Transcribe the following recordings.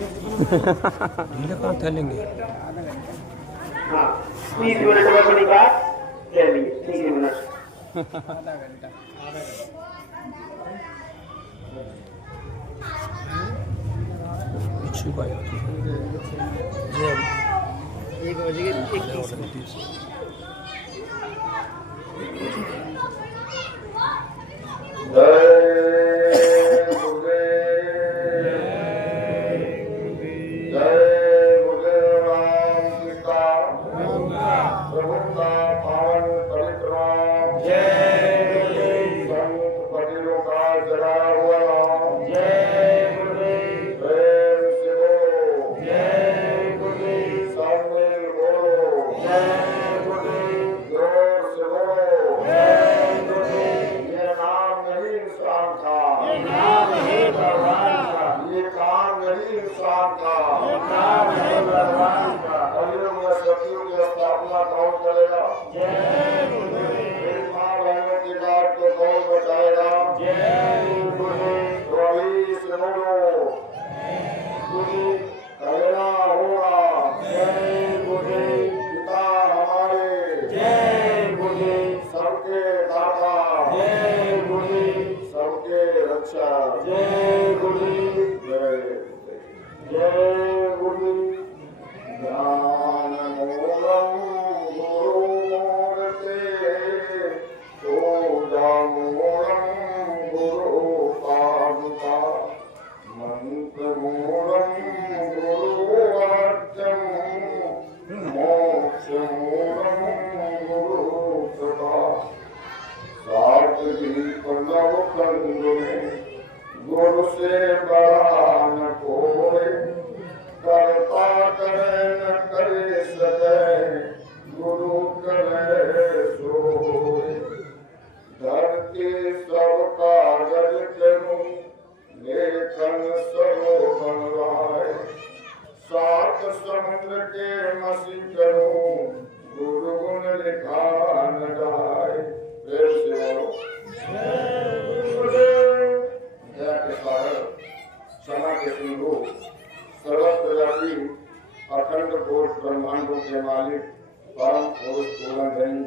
ढीले कहाँ थैलेंगे। हाँ 30 मिनट बचने का चलिए 30 मिनट इच्छुक आ जाती है 1 बजे के 31 गुरु से बड़ा न कोई करता करे न करे सदै गुरु करे सोई धरती सब कागज करूं लेखन सरो बनवाए सात समुद्र के मसी करूं गुरु गुण लिखा न जाए प्रेम से क्षमा के सिंधु सर्वत्र व्यापी अखंड कोट ब्रह्मांडों के मालिक परम पुरुष पूर्णधनी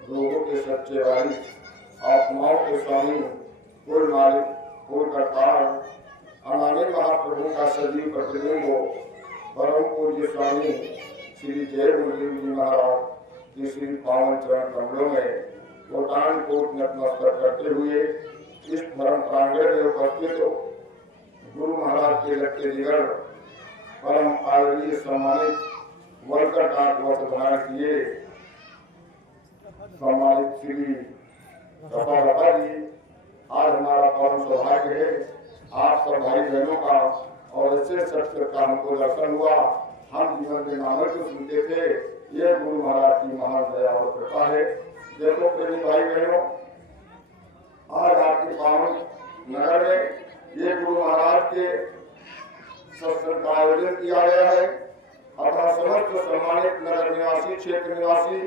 रोगों के सच्चे वारिस आत्माओं के स्वामी कुल मालिक कुल करतार हमारे महाप्रभु का सजीव प्रतिबिंब परम पूज्य स्वामी श्री जय गुरुदेव जी महाराज की श्री पावन चरण कमलों में कोटान कोट नतमस्तक करते हुए इस धर्म प्रांगण में उपस्थित गुरु महाराज के लक्ष्य जिगर परम आदरणीय सम्मानित वर्कर आत्मवर्ष धारण किए सम्मानित श्री सपा जी आज हमारा परम सौभाग्य है आप सब भाई बहनों का और ऐसे सत्य का हमको दर्शन हुआ। हम जीवन में नामक को सुनते थे, ये गुरु महाराज की महान दया और कृपा है। देखो प्रेमी भाई बहनों, आज आपके पावन नगर में ये गुरु महाराज के सत्संग का आयोजन किया गया है। अतः समस्त सम्मानित नगर निवासी क्षेत्र निवासी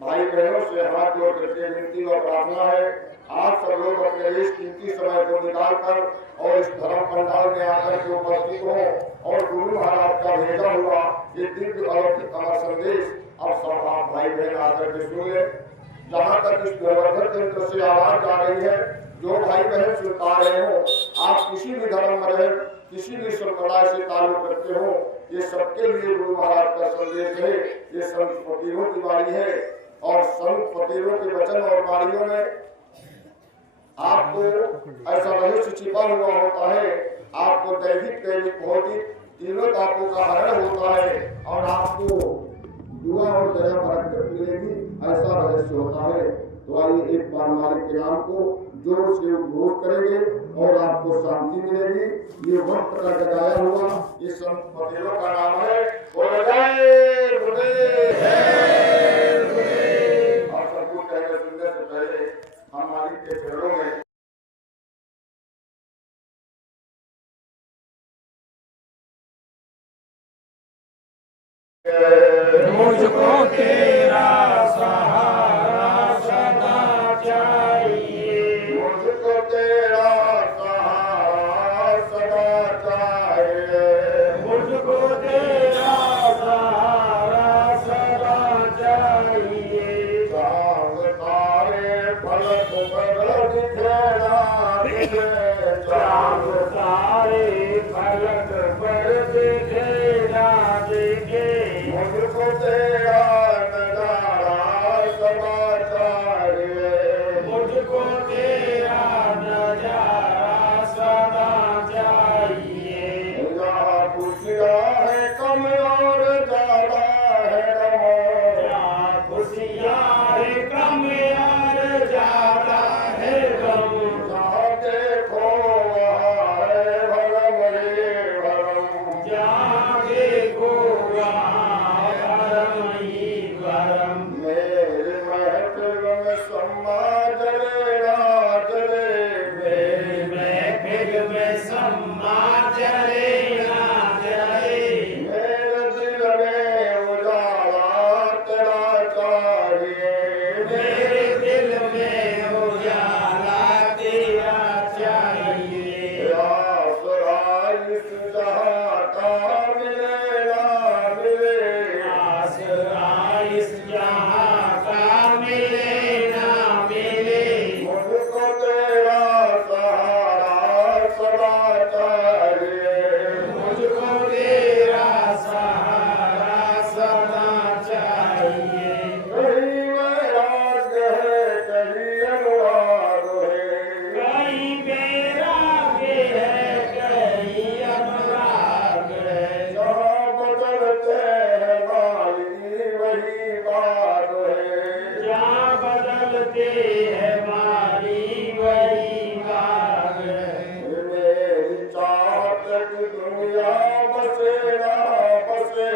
भाई बहनों से हाथ जोड़ करके विनती और प्रार्थना है, आप सब लोग अपने इस कीमती समय को निकाल कर और इस धर्म पंडाल में आकर के उपस्थित हो और गुरु महाराज का भेजा हुआ ये दिव्य अलौकिक अमर संदेश अब सब आप भाई बहन आकर के सुन ले। जहाँ तक इस प्रवर्धक यंत्र से आवाज आ रही है, जो भाई बहन सुनता रहे हो, आप किसी भी धर्म में रहे, किसी भी संप्रदाय से ताल्लुक रखते हो, ये सबके लिए गुरु महाराज का संदेश है। ये संत फकीरों की वाणी है और संत फकीरों के वचन और वाणियों में आपको ऐसा रहस्य छिपा हुआ होता है। आपको दैविक दैविक भौतिक तीनों तापों का हरण होता है और आपको दुआ और दया बरकत मिलेगी, ऐसा रहस्य होता है। तो आइए एक बार मालिक के नाम को जोर से उद्घोष करेंगे और आपको शांति मिलेगी। ये वक्त का जगाया हुआ ये संत फकीरों का नाम है। और सब कुछ कहने सुनने से पहले हम मालिक के चरणों में मुझको तेरा सहारा सदा चाहिए, मुझको तेरा सहारा सदा चाहिए, सम्मा जले ना जले, मेरी महफिल में सम्मा जले ना जले, मेरे दिल में उजाला तेरा चाहिए, मेरे दिल में उजाला तेरा चाहिए। आसरा इस जहां का मिले ना मिले, आसरा इस जहां का मिले ना मिले, मुझको तेरा सहारा सदा चाहिए, मुझको तेरा सहारा सदा चाहिए। कहीं वैराग है कहीं अनुराग है, कहीं बैराग है कहीं अनुराग है, जहाँ बदलते हैं माली वही बात है, जहाँ बदलते हैं माली वही बाग है। मेरी चाहत की दुनिया बसे ना बसे,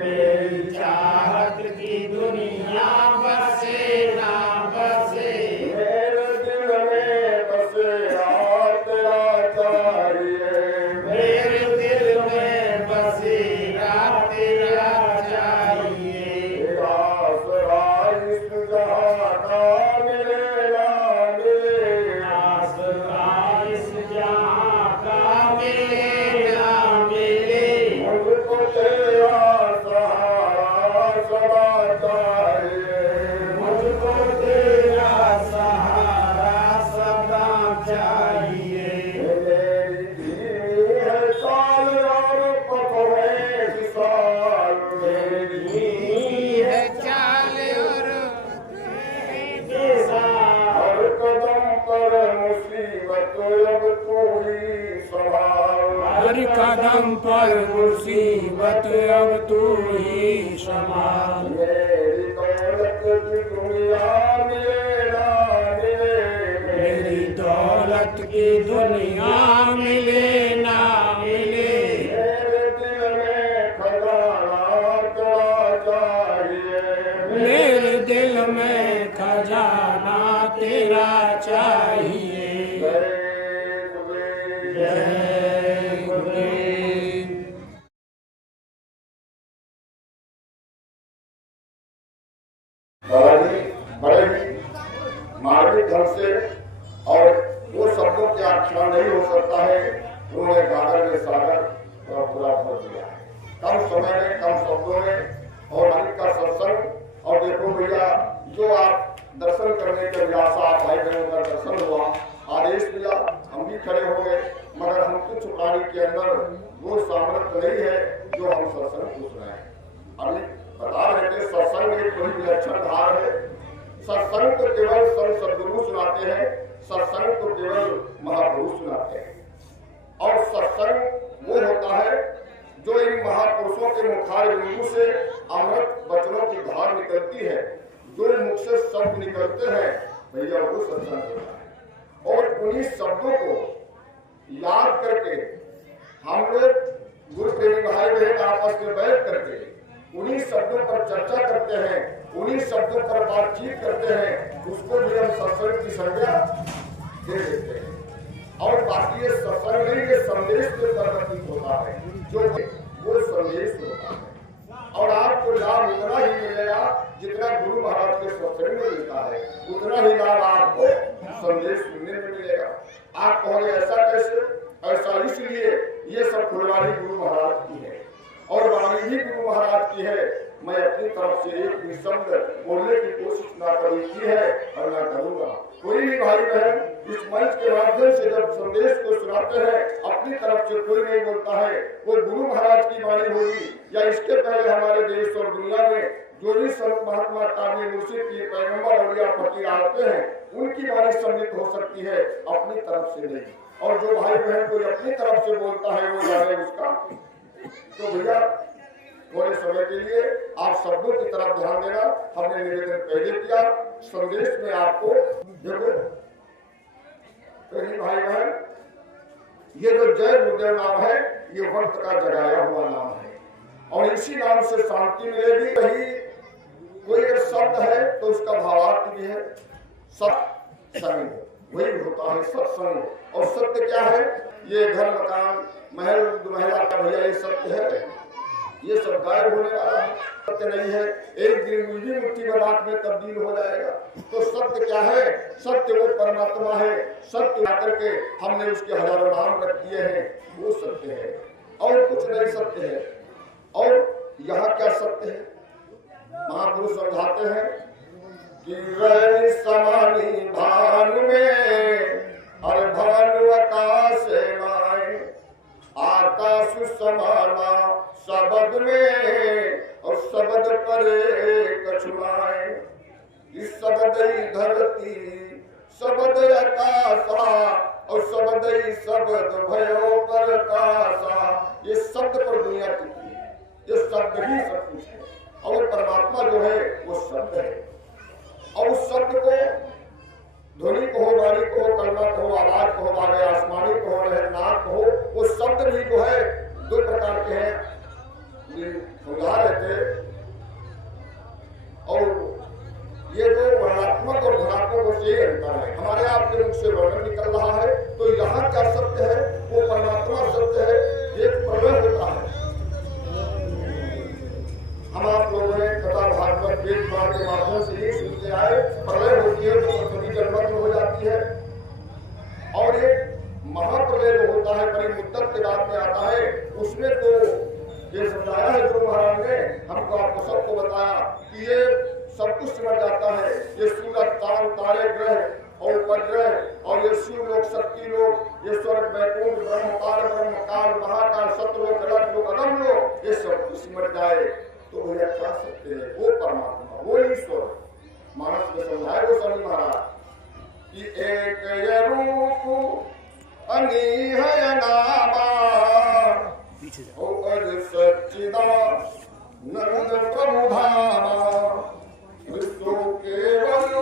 मेरी चाहत की दुनिया बसे ना बसे, मेरे दिल में बसे यार तेरा चाहिए, मेरे दिल में बसेरा तेरा चाहिए। आसरा इस जहां का मिले ना मिले, आसरा इस जहां का मिले ना मिले, मुझको तेरा सहारा सदा चाहिए, मुझको तेरा सहारा सदा चाहिए। मेरी धीमी है साल और पकड़े विशाल, मेरी धीमी है चाल और हर कदम पर मुसीबत अब तू ही संभाल, हर कदम पर मुसीबत अब तू ही संभाल, मेरी दौलत की दुनिया मिले ना मिले, मेरी दौलत की दुनिया मिले ना मिले, मेरे दिल में खजाना तेरा चाहिए, मेरे दिल में खजाना तेरा चाहिए। जय गुरुदेव। जय गुरुदेव। बड़े ही मार्मिक ढंग से, और वो शब्दों के आख्यान नहीं हो सकता है, उन्होंने गागर में सागर पूरा भर दिया है, कम समय में कम शब्दों में, और मालिक का सत्संग। और देखो भैया, जो आप दर्शन करने के अभिलाषा आप भाई बहनों का दर्शन हुआ, आदेश मिला, हम भी खड़े हो गए, मगर हमको छुपाने के अंदर वो सामर्थ्य नहीं है जो हम सत्संग पूछ रहे हैं। अभी बता रहे थे, सत्संग एक बड़ी विलक्षण धार है। सत्संग तो केवल संत सदगुरु सुनाते हैं, सत्संग तो केवल महापुरुष सुनाते हैं। और सत्संग वो होता है जो इन महापुरुषों के मुखार बिंदु से अमृत वचनों की धार निकलती है, जो मुख से शब्द निकलते हैं, भैया वो सत्संग होता है। और उन्हीं शब्दों को याद करके हम लोग गुरु प्रेमी भाई बहन आपस में बैठ करके उन्हीं शब्दों पर चर्चा करते हैं, उन्हीं शब्दों पर बातचीत करते हैं, उसको भी हम सत्संग की संज्ञा दे देते हैं। और बाकी ये सत्संग नहीं, ये संदेश के प्रतीक होता है, जो वो संदेश होता है। और आपको लाभ उतना ही मिलेगा जितना गुरु महाराज के सत्संग में मिलता है, उतना ही लाभ आपको संदेश सुनने में मिलेगा। आप कहोगे ऐसा कैसे? ऐसा इसलिए, ये सब फुलवारी गुरु महाराज की है और वाणी भी गुरु महाराज की है। मैं अपनी तरफ से एक भी शब्द बोलने की कोशिश ना कभी की है और ना करूंगा। कोई भी भाई बहन इस मंच के माध्यम से जब संदेश को सुनाते हैं, अपनी तरफ से कोई नहीं बोलता है, वो गुरु महाराज की वाणी होगी या इसके पहले हमारे देश और दुनिया में जो भी संत महात्मा कामी मुर्शिद की पैगंबर औलिया फकीर आते हैं, उनकी वाणी सम्मिलित हो सकती है, अपनी तरफ से नहीं। और जो भाई बहन कोई अपनी तरफ से बोलता है वो जाने उसका। तो भैया थोड़े समय के लिए आप शब्दों की तरफ ध्यान देना, हमने निवेदन पहले किया, संदेश में आपको देखो भाई बहन, ये जो जय गुरुदेव नाम है, ये वक्त का जगाया हुआ नाम है और इसी नाम से शांति मिलेगी। कहीं कोई एक शब्द है तो उसका भावार्थ भी है, सत्संग, वही होता है सत्संग। और सत्य क्या है? ये घर मकान महल महला का भैया ये सत्य है, ये सब गायब होने वाला है, सत्य नहीं है। एक दिन भी मिट्टी में राख में तब्दील हो जाएगा। तो सत्य क्या है? सत्य वो परमात्मा है। सत्य आकर के हमने उसके हजारों नाम रख दिए हैं, वो सत्य है और कुछ नहीं सत्य है। और यहाँ क्या सत्य है? महापुरुष समझाते हैं कि रैनी समानी भान में और भानुवता से माए आकाश समाना शब्द में और शब्द परे कछुआए। इस शब्द ही धरती शब्द आकाशा और शब्द ही शब्द भयो पर काशा। ये शब्द पर दुनिया टिकी है, ये शब्द ही सब कुछ है। और परमात्मा जो है वो शब्द है। और उस शब्द को ध्वनि को हो, वाणी को हो, कलमा को हो, आवाज को हो, बागे आसमानी को हो, नाक को हो, वो शब्द भी जो है दो प्रकार के हैं, समझा रहे थे। और ये जो वर्णात्मक और धनात्मक से अंतर है, हमारे आपके मुख से वर्णन निकल रहा है। तो यहाँ क्या सत्य है? वो परमात्मा सत्य है। एक प्रलय होता है। हम आप लोगों ने कथा भागवत वेद पुराण के माध्यम से ये सुनते आए, प्रलय होती है तो पृथ्वी जलमग्न हो जाती है। और एक महाप्रलय जो होता है बड़ी मुद्दत के बाद में आता है, उसमें तो ये समझाया है गुरु महाराज ने हमको, आपको सबको बताया कि ये सब कुछ सिमट जाता है। ये सूरज चांद तारे ग्रह और उपग्रह और ये शिव लोग शक्ति लोग, ये स्वर्ग वैकुंठ ब्रह्म पार ब्रह्म काल महाकाल सतलोक गलत लोग अगम लोग, ये सब कुछ सिमट जाए तो भैया क्या सकते हैं? वो परमात्मा, वो ईश्वर मानस में समझाए वो स्वामी महाराज कि एक ये रूप अनीहय नामा और सच्चिदानंद प्रभु धामा विष्णु केवल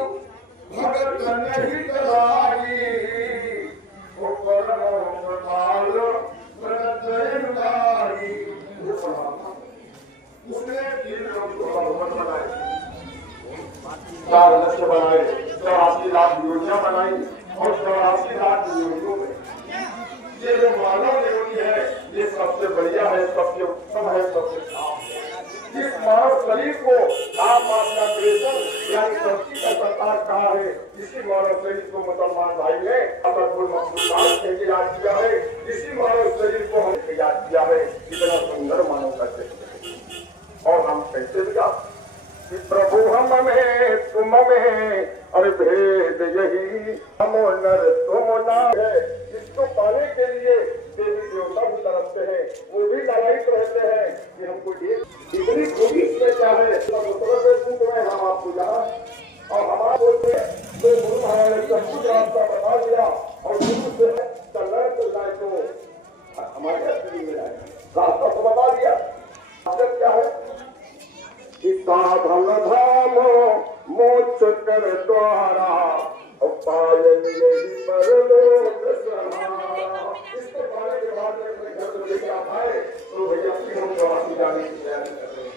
भगत नहीं कराई वो परम कृपाल प्रत्ययकारी। उसने 3 भगवान बनाए, 4 लक्ष्य बनाए, 84 लाख योजना बनाई और 84 लाख योनियों में ये जो मानव योनि है ये सबसे बढ़िया है, सबसे उत्तम है, सबसे खास है। इस मानव शरीर को आप आपका क्रिएशन यानी सृष्टि का संतान कहा है। इसी मानव शरीर को मुसलमान भाई ने अतुल मखलूकात के लिए याद किया है। इसी मानव शरीर को हमने याद किया है। इतना सुंदर मानव का शरीर। और हम कैसे भी कि प्रभु हम में तुम में और भेद यही हम नर तुम ना है। इसको पाने के लिए देवी देवता भी तरसते हैं, वो भी लालायित रहते हैं कि हमको इतनी खूबी इसमें क्या है। हम आपको जाना और हमारा बोलते हैं तो गुरु महाराज ने सब कुछ रास्ता बता दिया और गुरु से चलना चल जाए तो हमारे हाथ में जाएगा। रास्ता तो बता दिया, क्या है? साधन धाम मोक्ष कर द्वारा पाएंगे परलोक सहारा। इसको पाने के बाद में अपने घर में लेके आप आए तो भैया अपनी हम प्रवासी जाने की तैयारी कर रहे हैं।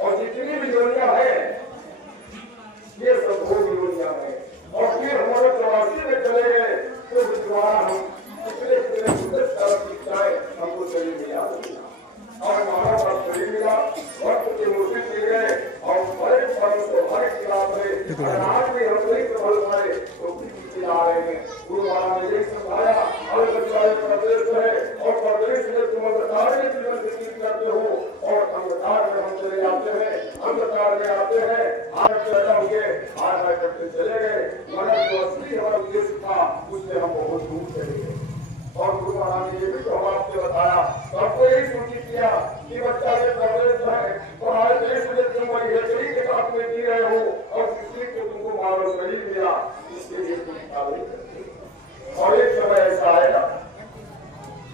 और जितनी भी दुनिया है ये सब भोग दुनिया है। और फिर हमारे प्रवासी में चले गए तो दोबारा हम हमको शरीर मिला और मानव का शरीर मिला, वक्त के मूर्ति मिल गए और बड़े फल सौभाग्य की बात है। आज भी हम नहीं प्रबल पाए तो पीछे आ रहे हैं। गुरु महाराज ने यही समझाया प्रदेश है और प्रदेश में तुम अंधकार में जीवन व्यतीत करते हो और अंधकार में हम चले जाते हैं, अंधकार में आते हैं। आज पैदा होंगे, आज करते चले गए, मगर जो असली हमारा उद्देश्य था उससे हम बहुत दूर चले गए। और गुरु महाराज ने ये भी तो हम आपसे बताया, सबको यही सूचित किया कि बच्चा ये प्रदेश है तो हमारे देश में तुम वही शरीर के साथ में जी रहे हो और किसी को तुमको मारो शरीर मिला, इसके लिए तुम और एक समय ऐसा आएगा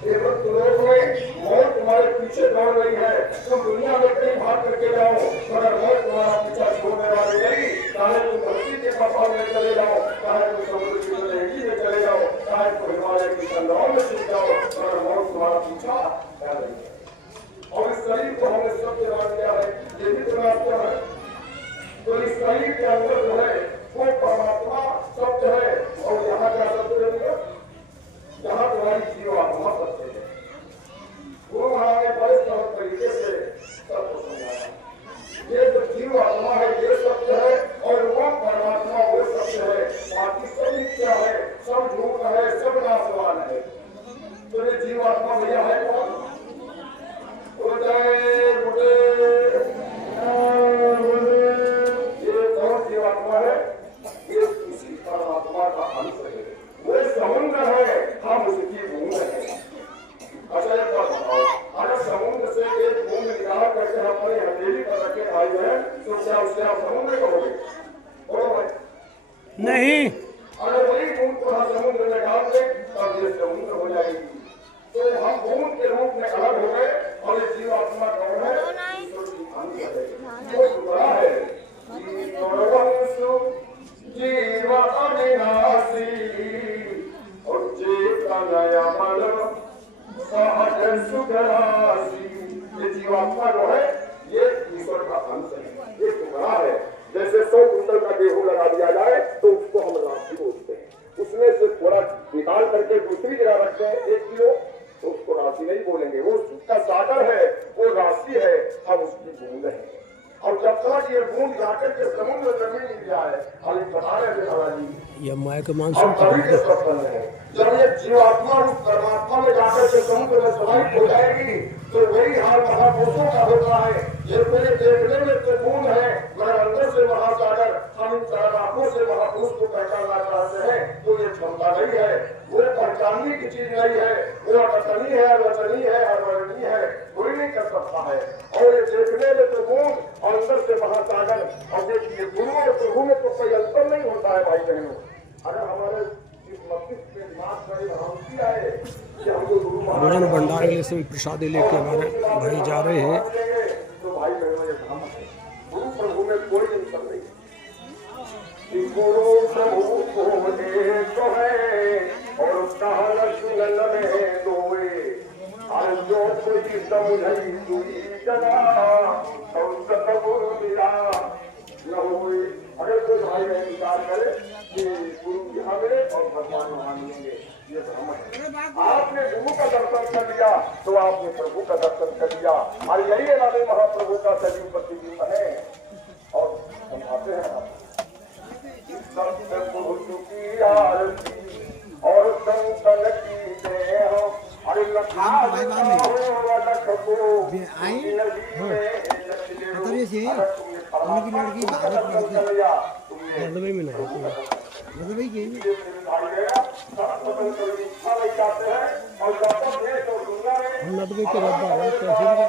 एक वक्त लोग में मौत तुम्हारे पीछे दौड़ रही है। तुम दुनिया में कहीं भाग करके जाओ मगर मौत तुम्हारा पीछा छोड़ने वाली नहीं। चाहे तुम धरती के पहाड़ में चले जाओ, चाहे तुम समुद्र की लहरी में चले जाओ, चाहे तुम हिमालय की कंदरों में छिप जाओ, मगर मौत तुम्हारा पीछा कर रही है। और इस शरीर को हमने सबसे बात किया है, ये भी तुम्हें है। तो इस शरीर के अंदर जो है वो परमात्मा अगर वही बूंद को हम समुद्र में डाल दें तब ये समुद्र हो जाएगी। तो हम बूंद के रूप में अलग हो गए और ये जीवात्मा कौन है? ईश्वर की भांति है। वो बड़ा है जीव अविनाशी और चेतनया मन सहज सुख राशि। ये जीवात्मा जो है ये ईश्वर का अंश है, ये टुकड़ा है। जैसे 100 कुंटल का गेहूं लगा दिया जाए तो उसको हम राशि बोलते हैं। उसमें से थोड़ा निकाल करके दूसरी जगह रखते हैं 1 किलो तो उसको राशि नहीं बोलेंगे। वो उसका सागर है, वो राशि है, हम उसकी बूंद है। और जब तक ये बूंद जाकर के समुद्र जमीन मिल जाए खाली बता रहे थे बाबाजी यह माया के मानसून जब ये जीवात्मा उस परमात्मा में जाकर के समुद्र में समाहित हो जाएगी तो वही हाल महापुरुषों का होता है। ये मेरे देखने में तो बूंद है मगर अंदर से महासागर। हम इन चार आंखों से महापुरुष को पहचानना चाहते हैं तो ये क्षमता नहीं है, वो पहचानने की चीज नहीं है। वो अकथनीय है, अवचनीय है, अवर्णनीय है, कोई नहीं कर सकता है। और ये देखने में तो बूंद और अंदर से महासागर। और देखिए गुरु और प्रभु में तो कोई अंतर नहीं होता है भाई बहनों। अगर हमारे मस्तिष्क में दिमाग में भ्रांति आए कि हमको गुरु भोजन भंडार से प्रसादी लेके हमारे भाई जा रहे हैं। तो भाई बहनों ये भ्रम है, गुरु प्रभु में कोई अंतर नहीं। गुरु प्रभु को एक है और कहा लक्ष्मण में दोए और जो कोई समझई दुई जना और सतगुरु मिला न हुए। अगर कोई भाई बहन विचार करे कि गुरु यहाँ मिले और भगवान वहाँ मिलेंगे, ये भ्रम है। आपने गुरु का दर्शन कर लिया तो आपने प्रभु का दर्शन कर लिया। और यही हमारे महाप्रभु का सजीव प्रतिबिंब है। और समझाते हैं की आरती और संतन की देह और लड़की भारत नंदवे में नहीं मतलब भाई के हम नदवे के रद्दा है तहसील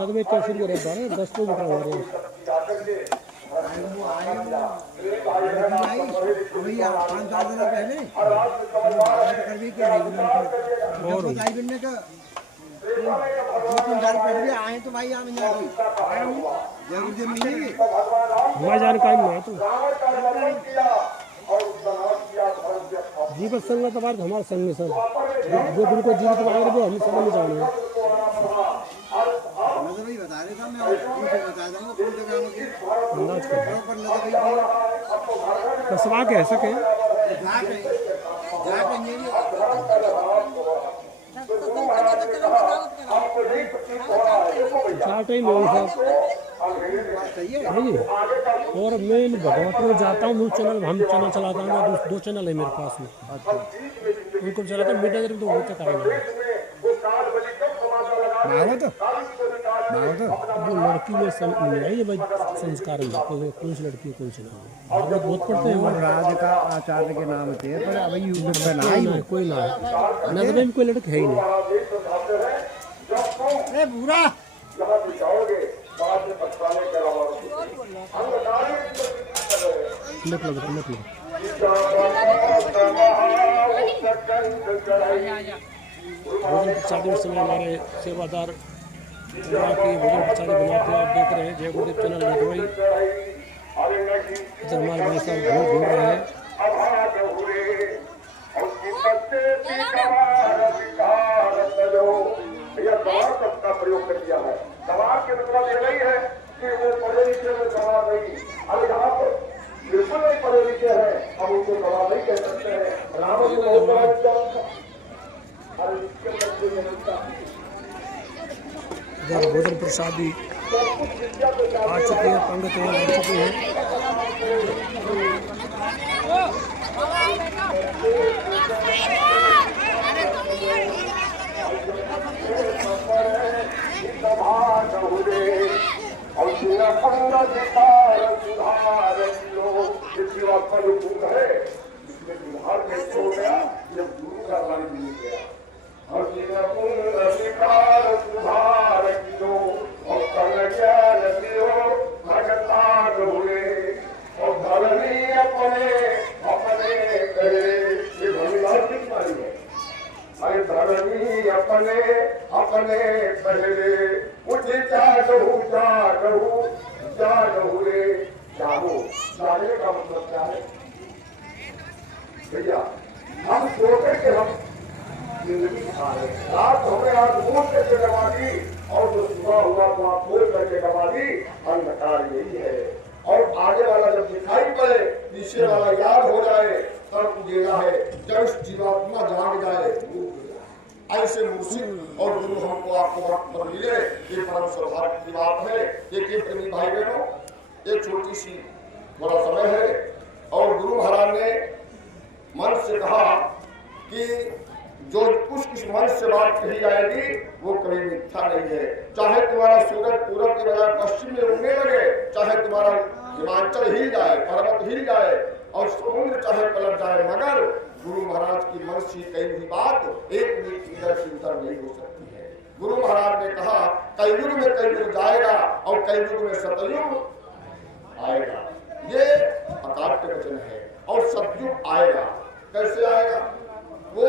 नदवे तहसील के रद्दा है 10 किलोमीटर हमारे भैया 5-4 दिन पहले कर भी क्या और बनने का 2-3 साल पहले आए तो भाई आप जरूर जब मिलेंगे हमारी जानकारी में है तो जीवित संगत हमारे हमारे संग में सर जो गुरु को जीवित बनाए वो हम सब में जाने मैं तो भाई बता रहा था मैं उनसे बता दूंगा कौन से काम के अंदाज कर पर लगा भाई कसवा के ऐसा कहें जा के चार टाइम लोग साहब है जी। और मैं भगवत में जाता हूँ न्यूज़ चैनल हम चैनल चलाता हूँ 2 चैनल है मेरे पास में उनको चलाता हूँ मीडिया तो वो तक आएंगे वो लड़की में नहीं भाई संस्कार में कौन सी लड़की कौन सी नहीं बहुत पढ़ते हैं राज का आचार्य के नाम थे पर अब यूट्यूब पे ना कोई ना नजर में कोई लड़का है ही नहीं। ए बुरा भोजन प्रसादी उस समय हमारे सेवादार की भोजन प्रसादी बनाते हैं। आप देख रहे हैं जय गुरुदेव चैनल नदवाई इधर हमारे भाई साहब घूम रहे हैं। प्रयोग कर दिया है सवाल के मतलब ये नहीं है कि वो पढ़े लिखे में सवाल नहीं। अब यहाँ पर बिल्कुल नहीं पढ़े लिखे हैं हम उनको सवाल नहीं कह सकते हैं। राम जी इधर भोजन प्रसादी आ चुके हैं, पंडित आ चुके हैं। अपने में पहले उठ जागहू रे जागो। जागने का मतलब क्या है भैया? हम सो करके हम जिंदगी खा रहे हैं। रात हमें आज मूड करके दबा दी और जो सुबह हुआ तो आप खोल करके दबा दी। अंधकार यही है। और आगे वाला जब दिखाई पड़े, पीछे वाला याद हो जाए, तब देना है। जब इस जीवात्मा जाग जाए, ऐसे मुर्शिद और गुरु हमको आपको वक्त पर मिले, ये परम सौभाग्य की बात है। देखिए प्रेमी भाई बहनों, एक छोटी सी बड़ा समय है और गुरु महाराज ने मन से कहा कि जो कुछ इस मन से बात कही जाएगी वो कभी मिथ्या नहीं है। चाहे तुम्हारा सूरज पूरब के बजाय पश्चिम में उगने लगे, चाहे तुम्हारा हिमाचल हिल जाए, पर्वत हिल जाए और समुद्र चाहे पलट जाए, मगर गुरु महाराज की मन से कही हुई बात एक भी इधर से उधर नहीं हो सकती है। गुरु महाराज ने कहा कलयुग में कलयुग जाएगा और कलयुग में सतयुग आएगा। ये अकाट्य वचन है। और सतयुग आएगा, कैसे आएगा? वो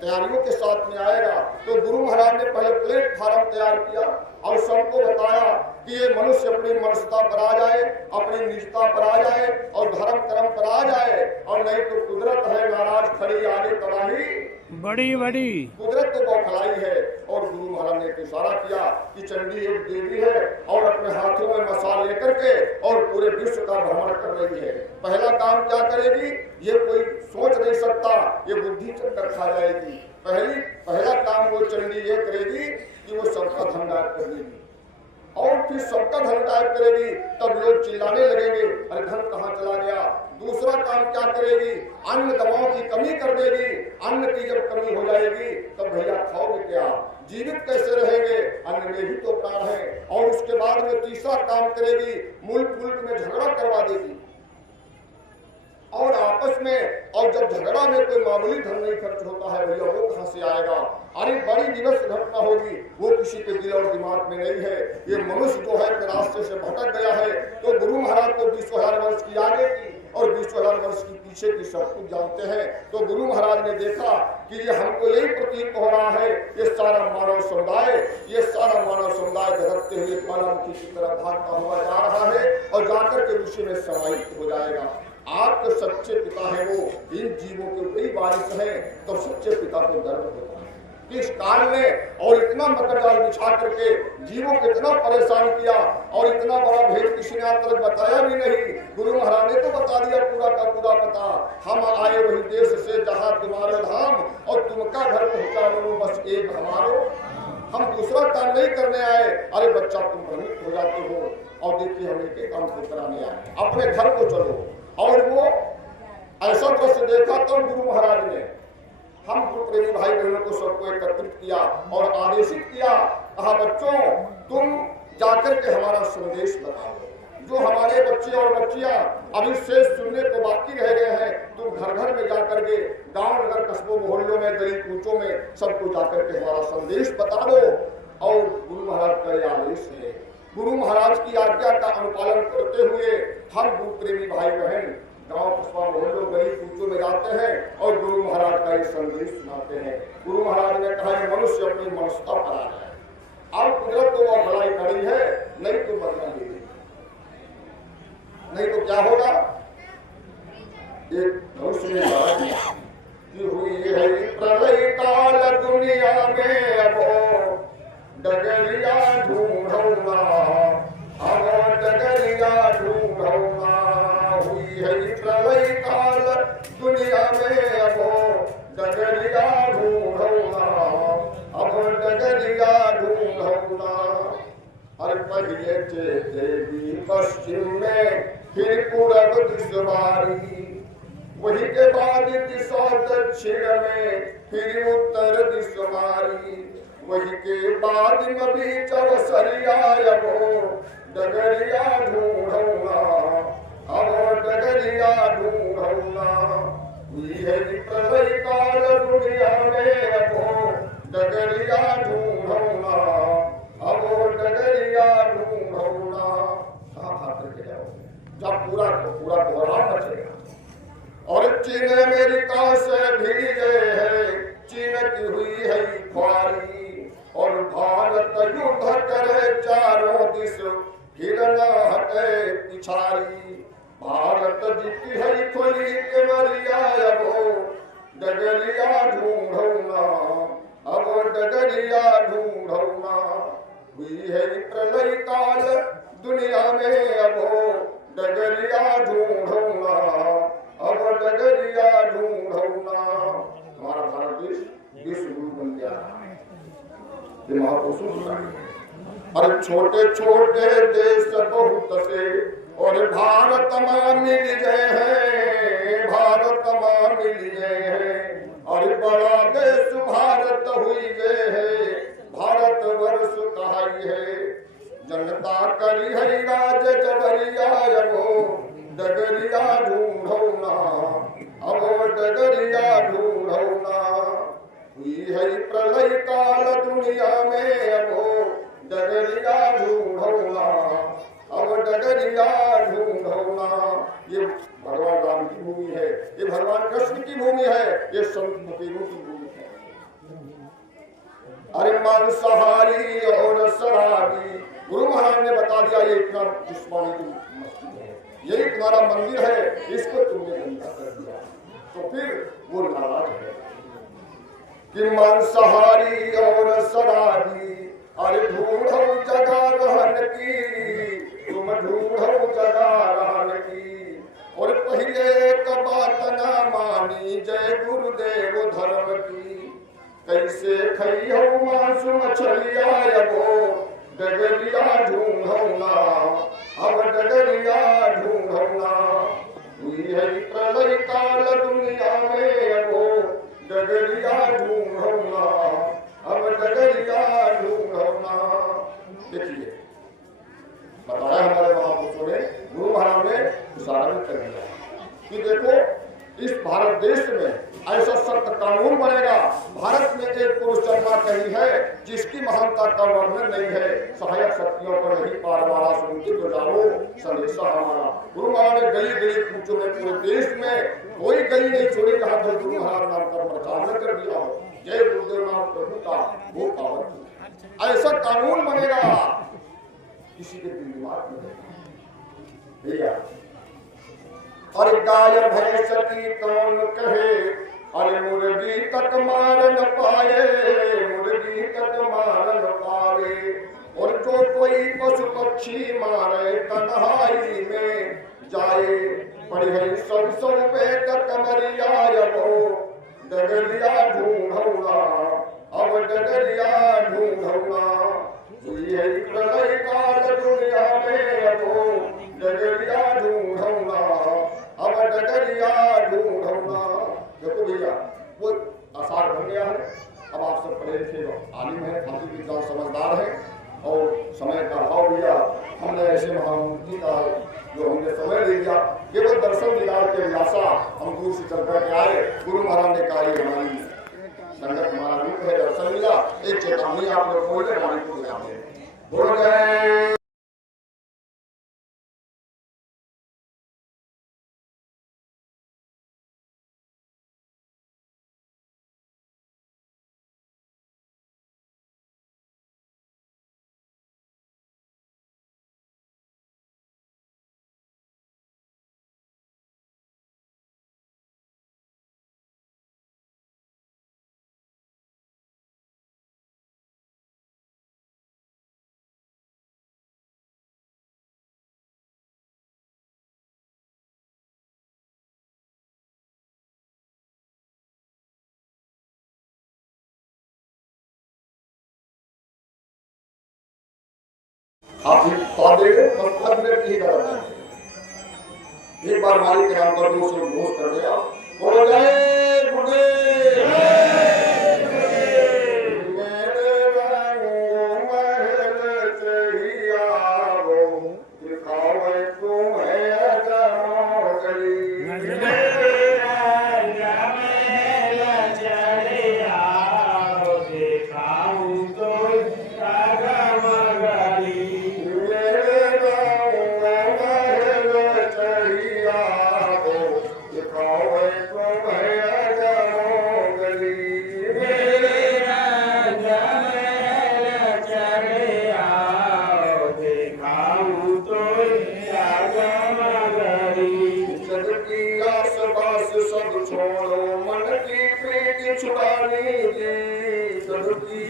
तैयारियों के साथ में आएगा। तो गुरु महाराज ने पहले प्लेटफार्म तैयार किया और सबको बताया कि ये मनुष्य अपनी मनुष्यता पर आ जाए, अपनी निजता पर आ जाए और धर्म कर्म पर आ जाए, और नहीं तो कुदरत है नाराज खड़ी, आगे तबाही बड़ी बड़ी कुदरत तो बौखलाई है। और गुरु महाराज ने इशारा किया कि चंडी एक देवी है और अपने हाथों में मसाल लेकर के और पूरे विश्व का भ्रमण कर रही है। पहला काम क्या करेगी ये कोई सोच नहीं सकता, ये बुद्धि चक्कर खा जाएगी। पहला काम वो चंडी ये करेगी कि वो सबका धन गायब कर देगी और फिर सबका धन गायब करेगी। तब लोग चिल्लाने लगेंगे अरे धन कहाँ चला गया। दूसरा काम क्या करेगी? अन्न दवाओं की कमी कर देगी। अन्न की जब कमी हो जाएगी तब भैया खाओगे क्या, जीवित कैसे रहेंगे? अन्न में ही तो प्राण है। और उसके बाद में तीसरा काम करेगी, मुल्क में झगड़ा करवा देगी और आपस में, और जब झगड़ा में कोई मामूली धन नहीं खर्च होता है भैया वो कहां से आएगा? अरे बड़ी दिवस घटना होगी, वो किसी के दिल और दिमाग में नहीं है। ये मनुष्य जो है रास्ते से भटक गया है। तो गुरु महाराज को 20,000 वर्ष की आगे की और 20,000 वर्ष की पीछे की सब कुछ जानते हैं। तो गुरु महाराज ने देखा कि ये हमको यही प्रतीत हो रहा है, ये सारा मानव समुदाय धड़कते हुए ज्वालामुखी की तरह भागता हुआ जा रहा है और जाकर के ऋषि में समाहित हो जाएगा। आप तो सच्चे पिता है, वो इन जीवों के वही वारिस है। तो सच्चे पिता को दर्द होता है इस काल ने, और इतना मकर जाल बिछा करके जीवों को इतना परेशान किया और इतना बड़ा भेद किसी ने आज तक बताया भी नहीं। गुरु महाराज ने तो बता दिया पूरा का पूरा पता। हम आए वही देश से जहाँ तुम्हारे धाम और तुमका घर पहुंचा लो बस एक हमारो। हम दूसरा काम नहीं करने आए। अरे बच्चा तुम भ्रमित हो जाते हो और देखिए हम एक काम को कराने आए, अपने घर को चलो। और वो ऐसा दृश्य देखा तो गुरु महाराज ने हम गुरु प्रेमी भाई बहनों को सबको एकत्रित किया और आदेशित किया, कहा बच्चों तुम जाकर के हमारा संदेश बताओ। जो हमारे बच्चे और बच्चियां अभी से सुनने को बाकी रह गए हैं, तुम घर घर में जाकर के गांव नगर कस्बों मोहल्लों में गली कूचों में सबको जाकर के हमारा संदेश बता दो। और गुरु महाराज का यह आदेश है। गुरु महाराज की आज्ञा का अनुपालन करते हुए हम गुरु प्रेमी भाई बहन गांव कस्बा मोहल्लों गली कूचों में जाते हैं और गुरु महाराज का ये संदेश सुनाते हैं। गुरु महाराज ने कहा मनुष्य अपनी मनुष्यता पर आ जाए। अब कुदरत तो वह भलाई करी है, नहीं तो बदला देगी, नहीं तो क्या होगा? एक मनुष्य ने हुई है प्रलय काल दुनिया में, अब डगरिया ढूंढूंगा, अब डगरिया ढूंढूंगा। हुई है प्रलय काल दुनिया में, अब डगरिया ढूंढूंगा, अब डगरिया ढूंढूंगा। अरे पहले देवी पश्चिम में फिर पूरब दिशवारी, वही के बाद दिशा दक्षिण में फिर उत्तर दिशवारी, वही के बाद नबी चौसरिया, अब डगरिया ढूंढूंगा, अब डगरिया ढूंढूंगा। हुई है प्रलय काल दुनिया में, अब डगरिया ढूंढूंगा, अब डगरिया ढूंढूंगा। जब पूरा कोहराम मचेगा और चीन अमेरिका से भी है, चीन की हुई है ख्वारी और भारत हिरण हटे पिछारी, भारत जीती है खोली के मरिया अबो डगरिया ढूंढौना, अब डगरिया ढूंढौना। हुई है प्रलय काल दुनिया में अबो डगरिया ढूंढौना, अब डगरिया ढूंढौना। हमारा भारत देश विश्व गुरु बन गया, ये महापुरुष। अरे छोटे छोटे देश बहुत से और भारत में मिल गए हैं, भारत में मिल गए हैं। और बड़ा देश भारत हुई गए है, भारत वर्ष कहाई है। जनता करी है राज जबरिया अबो डगरिया ढूंढौना, अब डगरिया ढूंढौना। हुई है प्रलय काल दुनिया में अबो डगरिया ढूंढौना, अब डगरिया ढूंढौना। ये भगवान राम की भूमि है, ये भगवान कृष्ण की भूमि है, ये संत फकीरों की भूमि है। अरे मांसाहारी और शराबी, गुरु महाराज ने बता दिया ये इतना दुश्मनी की मस्ती है, यही तुम्हारा मंदिर है, इसको तुमने गंदा कर दिया। तो फिर वो नाराज है कि मांसाहारी और शराबी, अरे ढूंढो जगह रहन की, तुम ढूंढो जगह रहन की। और पहले एक बात ना मानी जय गुरुदेव धर्म की, कैसे खई हो मांस मछलिया अबो डगरिया ढूंढौना, अब डगरिया ढूंढौना। हुई है प्रलय काल दुनिया में अबो डगरिया ढूंढौना, अब डगरिया ढूंढौना। देखिए बताया हमारे महापुरुषों ने, गुरु महाराज ने उदाहरण कर दिया कि देखो इस भारत देश में ऐसा सख्त कानून बनेगा। भारत में एक पुरुष जन्मा कहीं है जिसकी महानता का वर्णन नहीं है, सहायक शक्तियों पर नहीं पार वाला सुनती तो जाओ संदेशा हमारा। गुरु महाराज ने गली गली पूछो में पूरे देश में कोई गली नहीं छोड़ी जहाँ पर गुरु महाराज नाम का प्रचार न कर दिया हो। जय गुरुदेव नाम प्रभु का वो पावन, ऐसा कानून बनेगा किसी के दिल दिमाग में भैया। और गाय भैंस की कौन कहे, अरे मुर्गी तक मार न पाए, मुर्गी तक मार न पाए। और जो कोई पशु पक्षी मारे तन्हाई में जाए, पढ़े सब सब पे कमरिया अबो डगरिया ढूंढौना, अब डगरिया ढूंढौना। हुई है प्रलय काल दुनिया में अबो डगरिया ढूंढौना, अब डगरिया ढूंढौना। देखो भैया वो आसार बन गया है। अब आप सब पढ़े लिखे आलिम है, खातिर विद्वान समझदार है और समय का अभाव भैया हमने ऐसे महामूर्ति का जो हमने समय ले लिया, केवल दर्शन दीदार के अभिलाषा हम दूर से चल कर के आए। गुरु महाराज ने कहा हमारी संगत हमारा रूप है, दर्शन मिला, एक चेतावनी आप लोग को हमारी को दिया है। बोलो जय। आप एक बार मालिक के नाम पर दूसरे घोष कर दिया, बोलो जय गुरुदेव। मेरे रंग महल चढ़िया वो दिखाओ तुम्हें अगमो गली। मेरे रंग महल चढ़िया वो दिखाओ तो अगम गली। मेरे रंग महल चढ़िया वो दिखाओ छोड़ो मन की प्रीत छुड़ाने की सबकी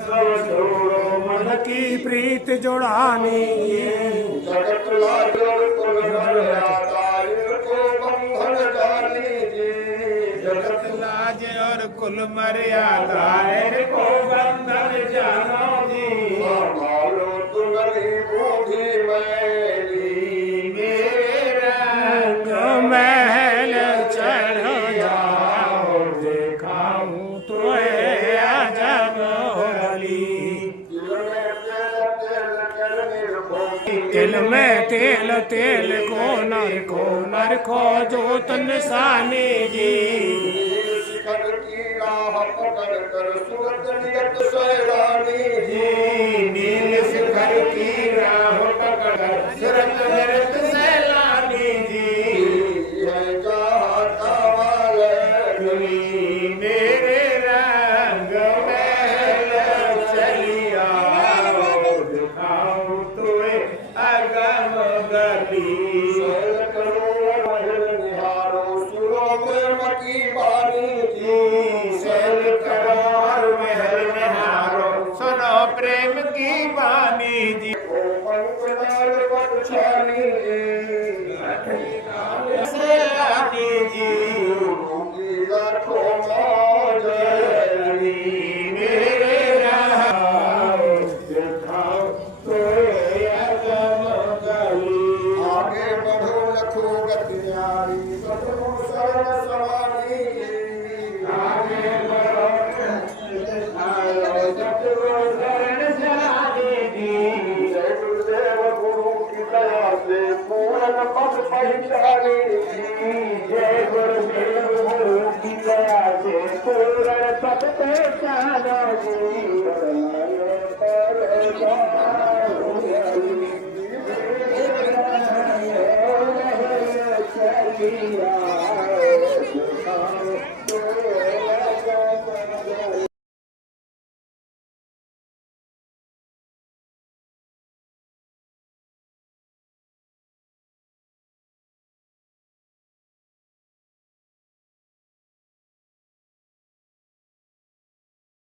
सब छोड़ो मन की प्रीत जुड़ानी जगत लाजर कुल मर्यादा को बंधन डाली जगत लाज और कुल मर्यादा को बंधन जानो जी मालो तुम्हारी बूढ़ी मैली मेरे रंग महल चढ़ जाओ दिखाऊं तो अजब होली तिल में तेल तेल को नर खो जो निशानी जी शिखर की राह पकड़ कर सूरत नियत सैलानी जी नील शिखर की राह पकड़ सूरत नियत सैलानी जी है चाहता वाले मेरे रंग महल चलिया दिखाऊं तुए अगम गली करो महल निहारो सुरो में मकी बानी की सैल करो और महल निहारो सुनो प्रेम की बानी जी पंचनाल पक्षानी सैलानी जी की लाखों मौज मेरे रंग दिखाओ तुए अगम गली आगे बढ़ो लखो गतियारी सतगुरु शरण समानी आगे बढ़ो सतगुरु शरण समाधि जी जय गुरुदेव गुरु की दया से पूर्ण पद पहचानी जय गुरुदेव गुरु की दया से पूर्ण पद पहचानो जी